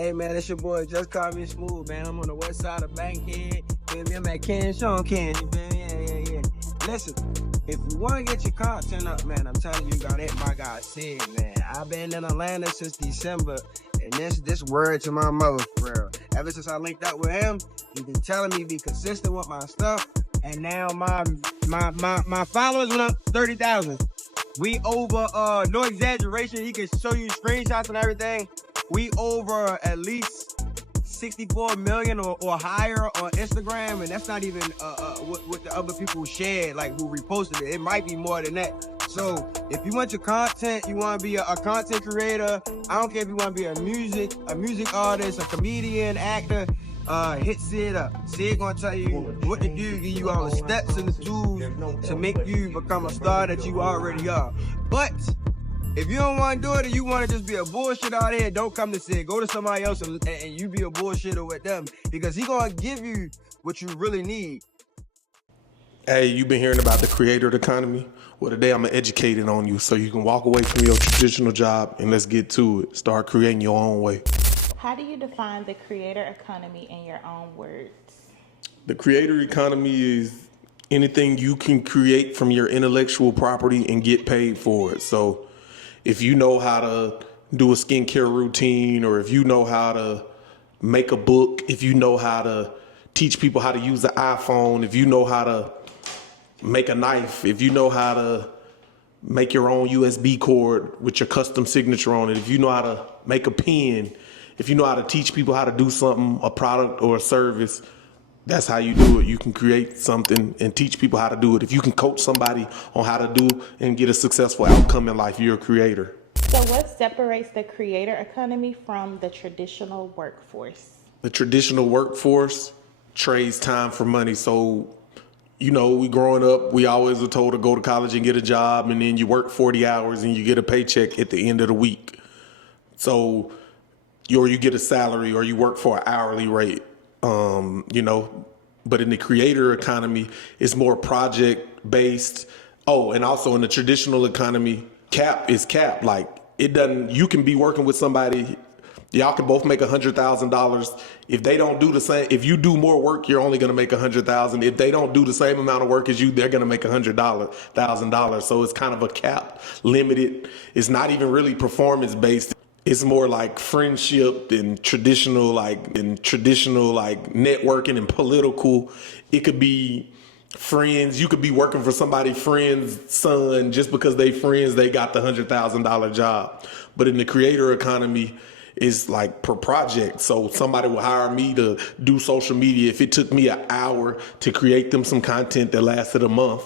Hey man, it's your boy, just call me Smooth, man. I'm on the west side of Bankhead. Feel me? I'm at Ken Sean Ken. You feel me? Yeah. Listen, if you want to get your content up, man, I'm telling you, got it, my guy Sid, man. I've been in Atlanta since December, and this word to my mouth, bro. Ever since I linked up with him, he's been telling me be consistent with my stuff, and now my followers went up 30,000. We over, no exaggeration, he can show you screenshots and everything. We over at least 64 million or higher on Instagram, and that's not even what the other people shared, like who reposted it. It might be more than that. So if you want your content, you want to be a content creator, I don't care if you want to be a music artist, a comedian, actor, hit Sid up. Sid gonna tell you what to do, give you all the steps and the tools to make you become a star that you already are. But if you don't want to do it and you want to just be a bullshit out here, don't come to Sid. Go to somebody else and you be a bullshitter with them, because he gonna give you what you really need. Hey, you been hearing about the creator economy? Well, today I'm gonna educate it on you so you can walk away from your traditional job and let's get to it. Start creating your own way. How do you define the creator economy in your own words? The creator economy is anything you can create from your intellectual property and get paid for it. So if you know how to do a skincare routine, or if you know how to make a book, if you know how to teach people how to use the iPhone, if you know how to make a knife, if you know how to make your own USB cord with your custom signature on it, if you know how to make a pen, if you know how to teach people how to do something, a product or a service, that's how you do it. You can create something and teach people how to do it. If you can coach somebody on how to do and get a successful outcome in life, you're a creator. So what separates the creator economy from the traditional workforce? The traditional workforce trades time for money. So, we growing up, we always were told to go to college and get a job, and then you work 40 hours and you get a paycheck at the end of the week. So, or you get a salary, or you work for an hourly rate. But in the creator economy, it's more project based. Oh, and also in the traditional economy, cap is cap. Like you can be working with somebody, y'all can both make $100,000. If they don't do the same, if you do more work, you're only going to make $100,000. If they don't do the same amount of work as you, they're going to make $100,000. So it's kind of a cap, limited. It's not even really performance based. It's more like friendship and traditional networking and political. It could be friends. You could be working for somebody's friend's son just because they friends, they got the $100,000 job. But in the creator economy, it's like per project. So somebody will hire me to do social media. If it took me an hour to create them some content that lasted a month,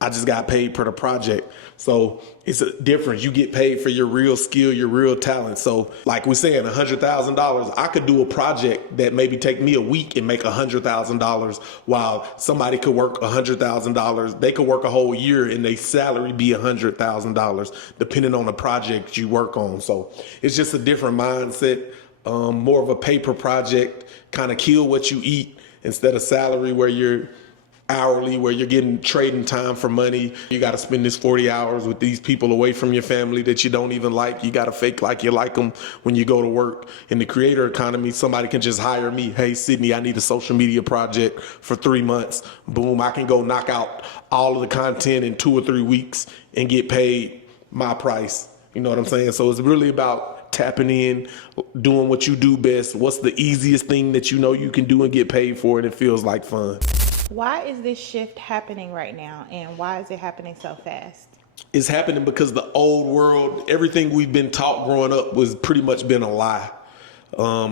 I just got paid per the project. So it's a difference. You get paid for your real skill, your real talent. So like we're saying, $100,000, I could do a project that maybe take me a week and make $100,000, while somebody could work $100,000. They could work a whole year and their salary be $100,000, depending on the project you work on. So it's just a different mindset, more of a paper project, kind of kill what you eat, instead of salary where you're hourly, where you're getting trading time for money. You got to spend this 40 hours with these people away from your family that you don't even like. You got to fake like you like them when you go to work. In the creator economy, somebody can just hire me. Hey, Sidney, I need a social media project for 3 months. Boom, I can go knock out all of the content in 2 or 3 weeks and get paid my price. You know what I'm saying? So it's really about tapping in, doing what you do best. What's the easiest thing that you know you can do and get paid for it? It feels like fun. Why is this shift happening right now, and why is it happening so fast? It's happening because the old world, everything we've been taught growing up was pretty much been a lie.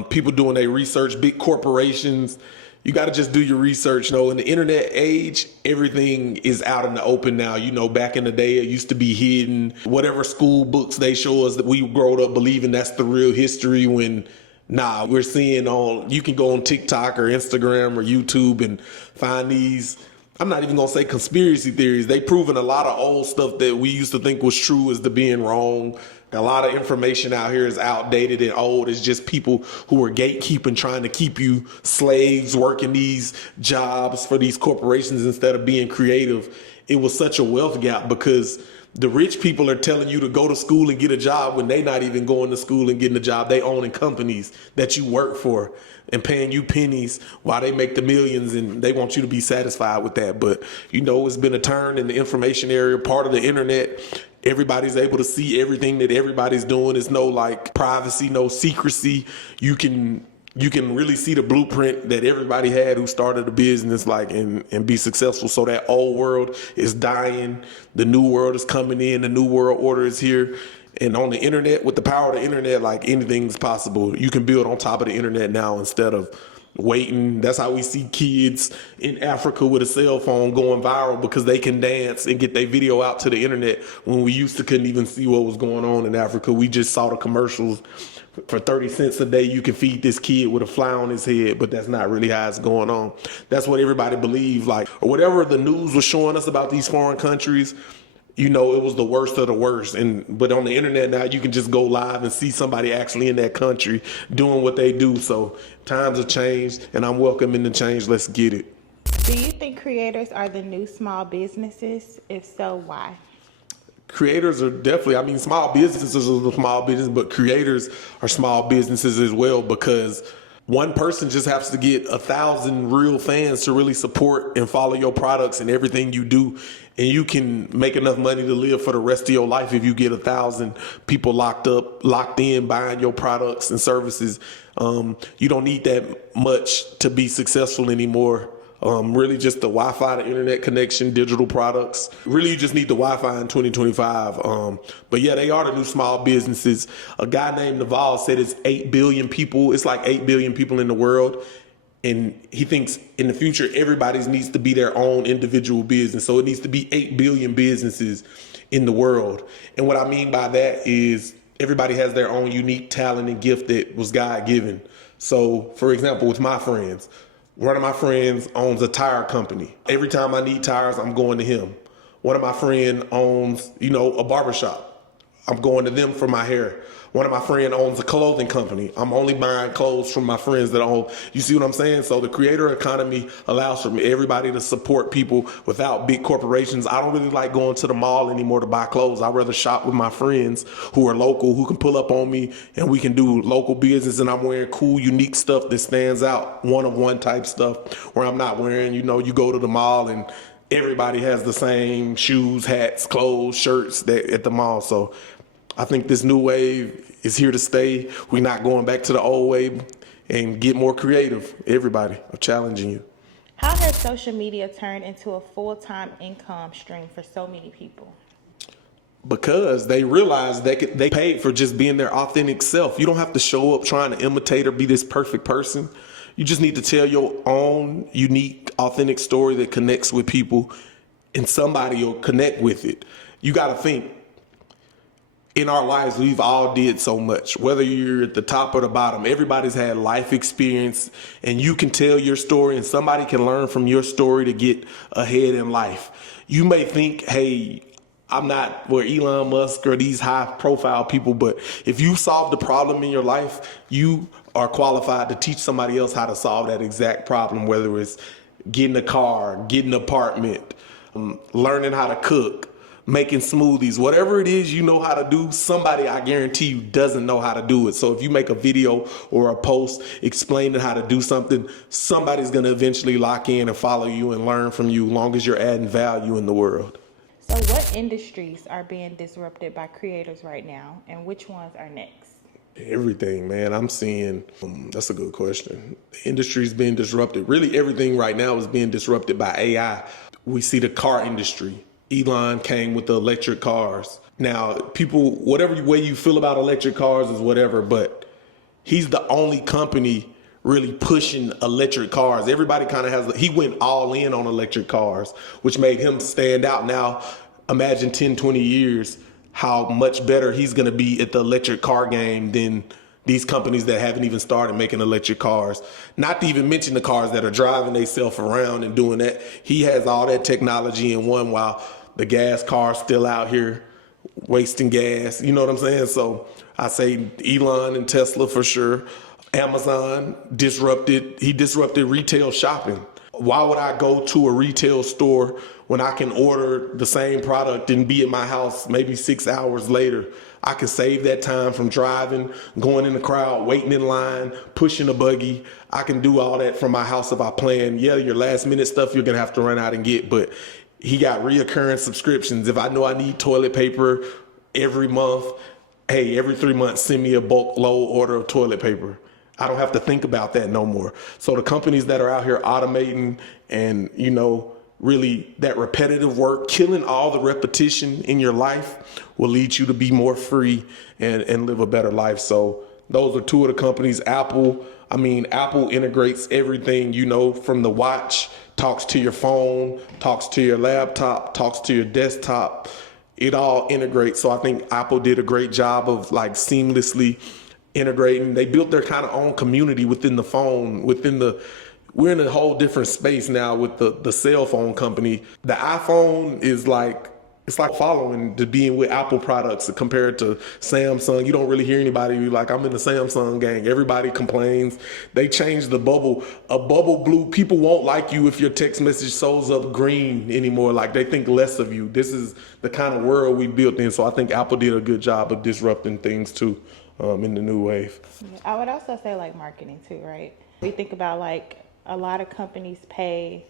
People doing their research, big corporations, you got to just do your research. In the internet age, everything is out in the open now. Back in the day, it used to be hidden. Whatever school books they show us that we growed up believing that's the real history, when we're seeing you can go on TikTok or Instagram or YouTube and find these, I'm not even gonna say conspiracy theories. They proven a lot of old stuff that we used to think was true as to being wrong. A lot of information out here is outdated and old. It's just people who are gatekeeping, trying to keep you slaves, working these jobs for these corporations instead of being creative. It was such a wealth gap because The rich people are telling you to go to school and get a job when they not even going to school and getting a job. They owning companies that you work for and paying you pennies while they make the millions, and they want you to be satisfied with that. But it's been a turn in the information area, part of the internet. Everybody's able to see everything that everybody's doing. There's no privacy, no secrecy. You can really see the blueprint that everybody had who started a business and be successful. So that old world is dying. The new world is coming in. The new world order is here. And on the internet, with the power of the internet, anything's possible. You can build on top of the internet now instead of waiting. That's how we see kids in Africa with a cell phone going viral because they can dance and get their video out to the internet when we used to couldn't even see what was going on in Africa. We just saw the commercials. For 30 cents a day, you can feed this kid with a fly on his head, but that's not really how it's going on. That's what everybody believed, or whatever the news was showing us about these foreign countries, it was the worst of the worst. But on the internet now, you can just go live and see somebody actually in that country doing what they do. So times have changed, and I'm welcoming the change. Let's get it. Do you think creators are the new small businesses? If so, why? Creators are definitely, small businesses are the small business, but creators are small businesses as well, because one person just has to get 1,000 real fans to really support and follow your products and everything you do. And you can make enough money to live for the rest of your life if you get 1,000 people locked in, buying your products and services. You don't need that much to be successful anymore. Really just the Wi-Fi, the internet connection, digital products. Really, you just need the Wi-Fi in 2025. But yeah, they are the new small businesses. A guy named Naval said it's 8 billion people. It's 8 billion people in the world. And he thinks in the future, everybody needs to be their own individual business. So it needs to be 8 billion businesses in the world. And what I mean by that is everybody has their own unique talent and gift that was God-given. So, for example, with my friends, one of my friends owns a tire company. Every time I need tires, I'm going to him. One of my friends owns, a barbershop. I'm going to them for my hair. One of my friends owns a clothing company. I'm only buying clothes from my friends that own. You see what I'm saying? So the creator economy allows for everybody to support people without big corporations. I don't really like going to the mall anymore to buy clothes. I'd rather shop with my friends who are local, who can pull up on me, and we can do local business. And I'm wearing cool, unique stuff that stands out, one-of-one type stuff, where I'm not wearing, you go to the mall and everybody has the same shoes, hats, clothes, shirts at the mall. So I think this new wave is here to stay. We're not going back to the old way, and get more creative. Everybody, I'm challenging you. How has social media turned into a full-time income stream for so many people? Because they realize they paid for just being their authentic self. You don't have to show up trying to imitate or be this perfect person. You just need to tell your own unique, authentic story that connects with people, and somebody will connect with it. You got to think, in our lives, we've all did so much. Whether you're at the top or the bottom, everybody's had life experience, and you can tell your story, and somebody can learn from your story to get ahead in life. You may think, hey, I'm not where Elon Musk or these high profile people, but if you solve the problem in your life, you are qualified to teach somebody else how to solve that exact problem, whether it's getting a car, getting an apartment, learning how to cook, making smoothies, whatever it is you know how to do, somebody, I guarantee you, doesn't know how to do it. So if you make a video or a post explaining how to do something, somebody's going to eventually lock in and follow you and learn from you, as long as you're adding value in the world. So what industries are being disrupted by creators right now, and which ones are next? Everything, man. I'm seeing, that's a good question. The industry's being disrupted. Really, everything right now is being disrupted by AI. We see the car industry. Elon came with the electric cars. Now, people, whatever way you feel about electric cars is whatever, but he's the only company really pushing electric cars. Everybody kind of he went all in on electric cars, which made him stand out. Now, imagine 10, 20 years, how much better he's going to be at the electric car game than these companies that haven't even started making electric cars. Not to even mention the cars that are driving themselves around and doing that. He has all that technology in one, while the gas car's still out here wasting gas. You know what I'm saying? So I say Elon and Tesla for sure. Amazon disrupted retail shopping. Why would I go to a retail store when I can order the same product and be at my house maybe 6 hours later. I can save that time from driving, going in the crowd, waiting in line, pushing a buggy. I can do all that from my house if I plan. Yeah, your last minute stuff you're gonna have to run out and get, but he got reoccurring subscriptions. If I know I need toilet paper every month, hey, every 3 months, send me a bulk load order of toilet paper. I don't have to think about that no more. So the companies that are out here automating and, really that repetitive work, killing all the repetition in your life will lead you to be more free and live a better life. So those are two of the companies. Apple integrates everything, from the watch, talks to your phone, talks to your laptop, talks to your desktop. It all integrates. So I think Apple did a great job of seamlessly integrating. They built their kind of own community within the phone, we're in a whole different space now with the cell phone company. The iPhone is it's like following to being with Apple products compared to Samsung. You don't really hear anybody be like, I'm in the Samsung gang. Everybody complains. They changed the bubble. A bubble blue. People won't like you if your text message shows up green anymore. They think less of you. This is the kind of world we built in. So I think Apple did a good job of disrupting things too in the new wave. I would also say marketing too, right? We think about a lot of companies pay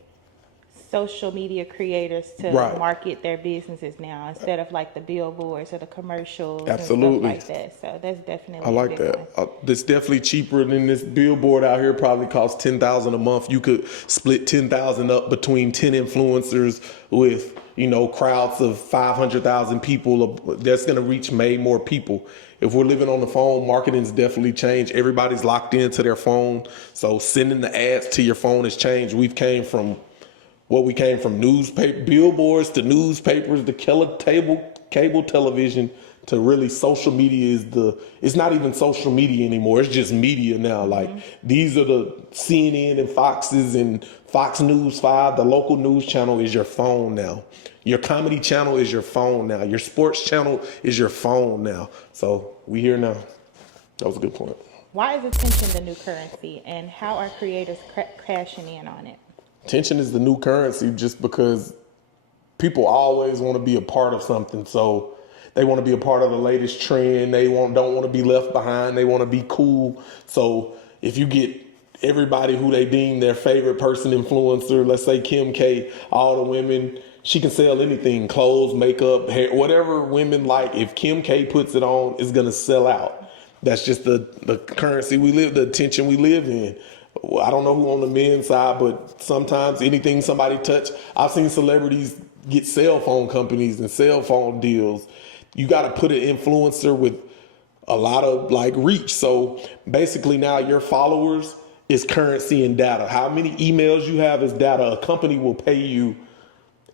social media creators to market their businesses now instead of the billboards or the commercials. Absolutely. And stuff like that. So that's definitely I like that. It's definitely cheaper than this billboard out here. Probably costs $10,000 a month. You could split $10,000 up between 10 influencers with crowds of 500,000 people. That's going to reach way more people. If we're living on the phone, marketing's definitely changed. Everybody's locked into their phone. So sending the ads to your phone has changed. We came from newspaper, billboards to newspapers to cable television to really social media it's not even social media anymore. It's just media now. These are the CNN and Foxes and Fox News 5. The local news channel is your phone now. Your comedy channel is your phone now. Your sports channel is your phone now. So we here now. That was a good point. Why is attention the new currency, and how are creators cashing in on it? Attention is the new currency just because people always want to be a part of something. So they want to be a part of the latest trend. They don't want to be left behind. They want to be cool. So if you get everybody who they deem their favorite person influencer, let's say Kim K, all the women, she can sell anything, clothes, makeup, hair, whatever women like. If Kim K puts it on, it's going to sell out. That's just the currency we live, the attention we live in. I don't know who on the men's side, but sometimes anything somebody touch, I've seen celebrities get cell phone companies and cell phone deals. You got to put an influencer with a lot of reach. So basically now your followers is currency and data. How many emails you have is data. A company will pay you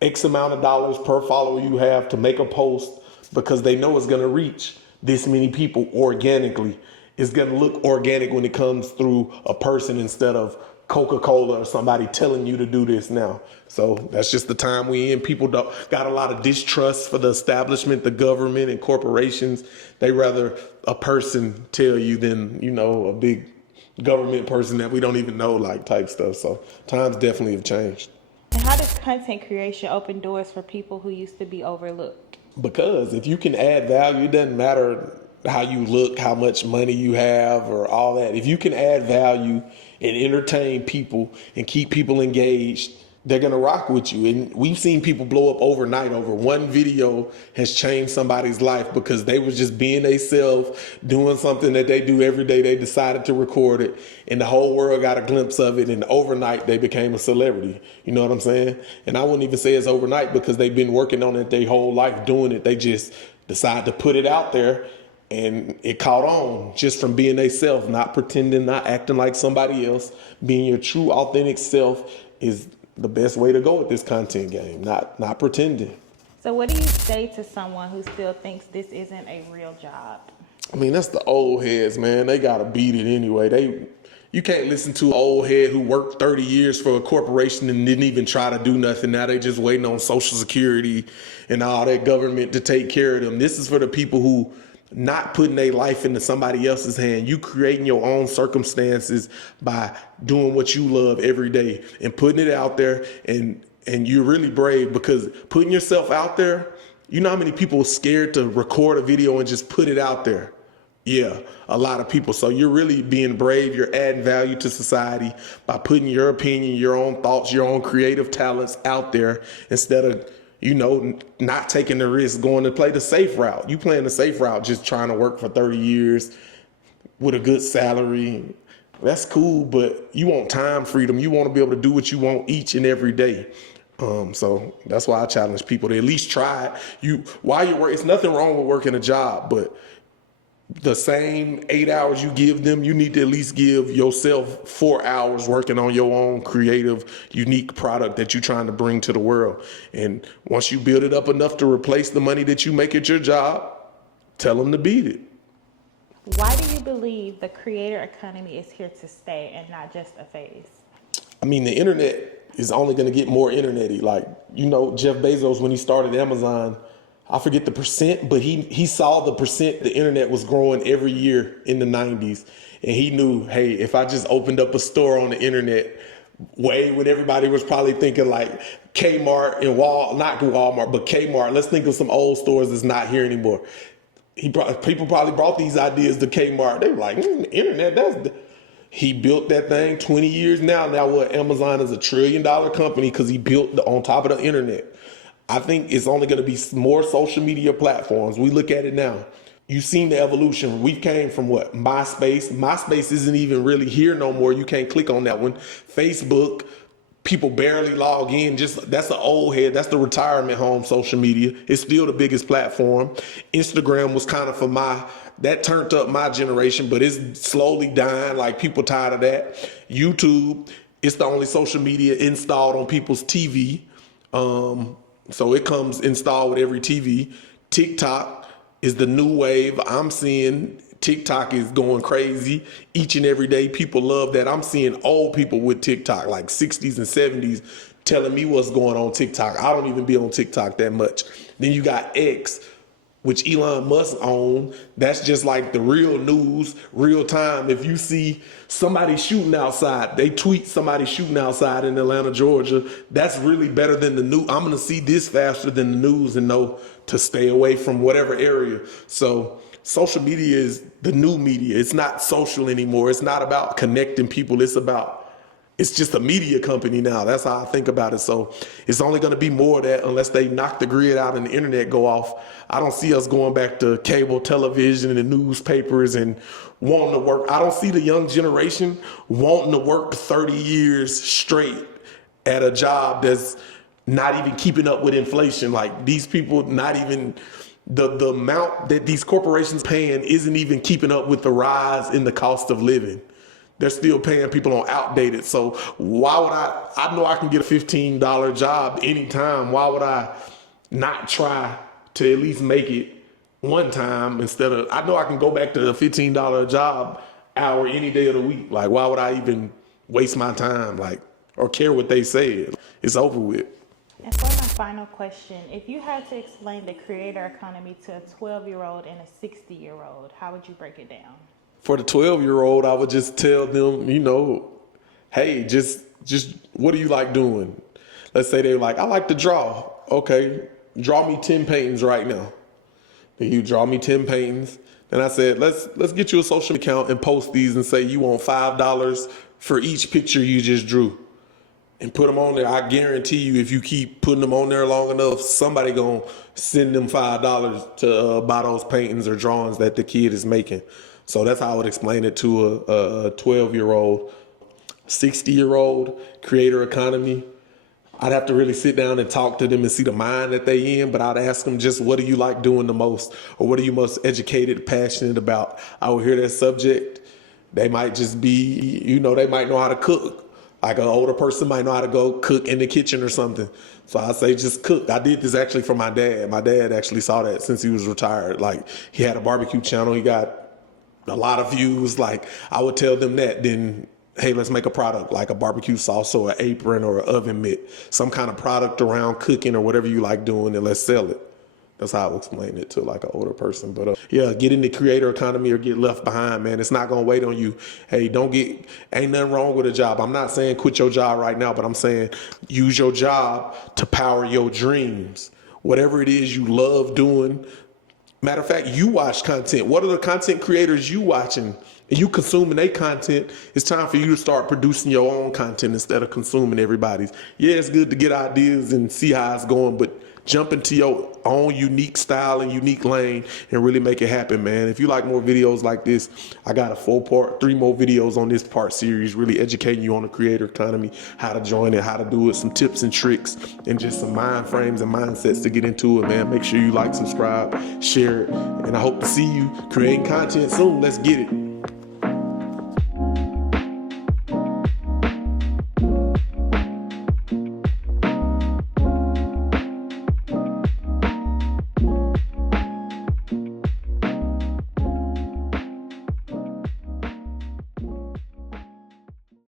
X amount of dollars per follower you have to make a post because they know it's going to reach this many people organically. It's going to look organic when it comes through a person instead of Coca-Cola or somebody telling you to do this now. So that's just the time we in. People got a lot of distrust for the establishment, the government and corporations. They rather a person tell you than, a big government person that we don't even know type stuff. So times definitely have changed. And how does content creation open doors for people who used to be overlooked? Because if you can add value, it doesn't matter how you look, how much money you have or all that. If you can add value and entertain people and keep people engaged, they're going to rock with you. And we've seen people blow up overnight over one video has changed somebody's life because they was just being themselves, doing something that they do every day. They decided to record it and the whole world got a glimpse of it. And overnight they became a celebrity. You know what I'm saying? And I wouldn't even say it's overnight because they've been working on it their whole life doing it. They just decided to put it out there and it caught on just from being themselves, not pretending, not acting like somebody else. Being your true authentic self is the best way to go with this content game, not pretending. So what do you say to someone who still thinks this isn't a real job? I mean, that's the old heads, man. They got to beat it anyway. You can't listen to an old head who worked 30 years for a corporation and didn't even try to do nothing. Now they just waiting on Social Security and all that government to take care of them. This is for the people who not putting their life into somebody else's hand. You creating your own circumstances by doing what you love every day and putting it out there and And you're really brave because putting yourself out there, you know how many people are scared to record a video and just put it out there? Yeah, a lot of people. So you're really being brave. You're adding value to society by putting your opinion, your own thoughts, your own creative talents out there instead of, not taking the risk, going to play the safe route. You playing the safe route, just trying to work for 30 years with a good salary. That's cool, but you want time freedom. You want to be able to do what you want each and every day. So that's why I challenge people to at least try it. While you're working, it's nothing wrong with working a job, but the same 8 hours you give them, you need to at least give yourself 4 hours working on your own creative, unique product that you're trying to bring to the world. And once you build it up enough to replace the money that you make at your job, tell them to beat it. Why do you believe the creator economy is here to stay and not just a phase? I mean, the internet is only going to get more internet-y. Like, Jeff Bezos, when he started Amazon, I forget the percent, but he saw the percent the internet was growing every year in the 90s. And he knew, hey, if I just opened up a store on the internet, way when everybody was probably thinking like Kmart and not Walmart, but Kmart. Let's think of some old stores that's not here anymore. People probably brought these ideas to Kmart. They were like, internet, he built that thing 20 years now. Now what? Amazon is $1 trillion company because he built on top of the internet. I think it's only going to be more social media platforms. We look at it now. You've seen the evolution. We came from what? MySpace. MySpace isn't even really here no more. You can't click on that one. Facebook, people barely log in. That's an old head. That's the retirement home social media. It's still the biggest platform. Instagram was kind of that turned up my generation, but it's slowly dying. Like, people tired of that. YouTube, it's the only social media installed on people's TV. So it comes installed with every TV. TikTok is the new wave. I'm seeing TikTok is going crazy each and every day. People love that. I'm seeing old people with TikTok, like 60s and 70s, telling me what's going on TikTok. I don't even be on TikTok that much. Then you got X, which Elon Musk own. That's just like the real news, real time. If you see somebody shooting outside, they tweet somebody shooting outside in Atlanta, Georgia. That's really better than the news. I'm going to see this faster than the news and know to stay away from whatever area. So social media is the new media. It's not social anymore. It's not about connecting people. It's just a media company now. That's how I think about it. So it's only going to be more of that unless they knock the grid out and the internet go off. I don't see us going back to cable television and the newspapers and wanting to work. I don't see the young generation wanting to work 30 years straight at a job that's not even keeping up with inflation. Like, these people, not even the amount that these corporations paying isn't even keeping up with the rise in the cost of living. They're still paying people on outdated. So why would I know I can get a $15 job anytime. Why would I not try to at least make it one time I know I can go back to the $15 job hour any day of the week. Like, why would I even waste my time, or care what they say? It's over with. And for my final question, if you had to explain the creator economy to a 12-year-old and a 60-year-old, how would you break it down? For the 12-year-old, I would just tell them, hey, just what do you like doing? Let's say they're like, I like to draw. Okay, draw me 10 paintings right now. Then you draw me 10 paintings. Then I said, let's get you a social account and post these and say you want $5 for each picture you just drew. And put them on there. I guarantee you, if you keep putting them on there long enough, somebody gonna send them $5 to buy those paintings or drawings that the kid is making. So that's how I would explain it to a 12-year-old. 60-year-old creator economy, I'd have to really sit down and talk to them and see the mind that they in, but I'd ask them just, what do you like doing the most? Or what are you most educated, passionate about? I would hear that subject. They might just be, they might know how to cook. Like, an older person might know how to go cook in the kitchen or something. So I say just cook. I did this actually for my dad. My dad actually saw that since he was retired. Like, he had a barbecue channel. He got a lot of views. Like, I would tell them that, then, hey, let's make a product like a barbecue sauce or an apron or an oven mitt, some kind of product around cooking or whatever you like doing, and let's sell it. That's how I would explain it to like an older person. But yeah, get in the creator economy or get left behind, man. It's not gonna wait on you. Hey, ain't nothing wrong with a job. I'm not saying quit your job right now, but I'm saying use your job to power your dreams. Whatever it is you love doing. Matter of fact, you watch content. What are the content creators you watching? And you consuming their content. It's time for you to start producing your own content instead of consuming everybody's. Yeah, it's good to get ideas and see how it's going, but jump into your own unique style and unique lane and really make it happen, man. If you like more videos like this, I got a 3 more videos on this part series, really educating you on the creator economy, how to join it, how to do it, some tips and tricks, and just some mind frames and mindsets to get into it, man. Make sure you like, subscribe, share it, and I hope to see you creating content soon. Let's get it.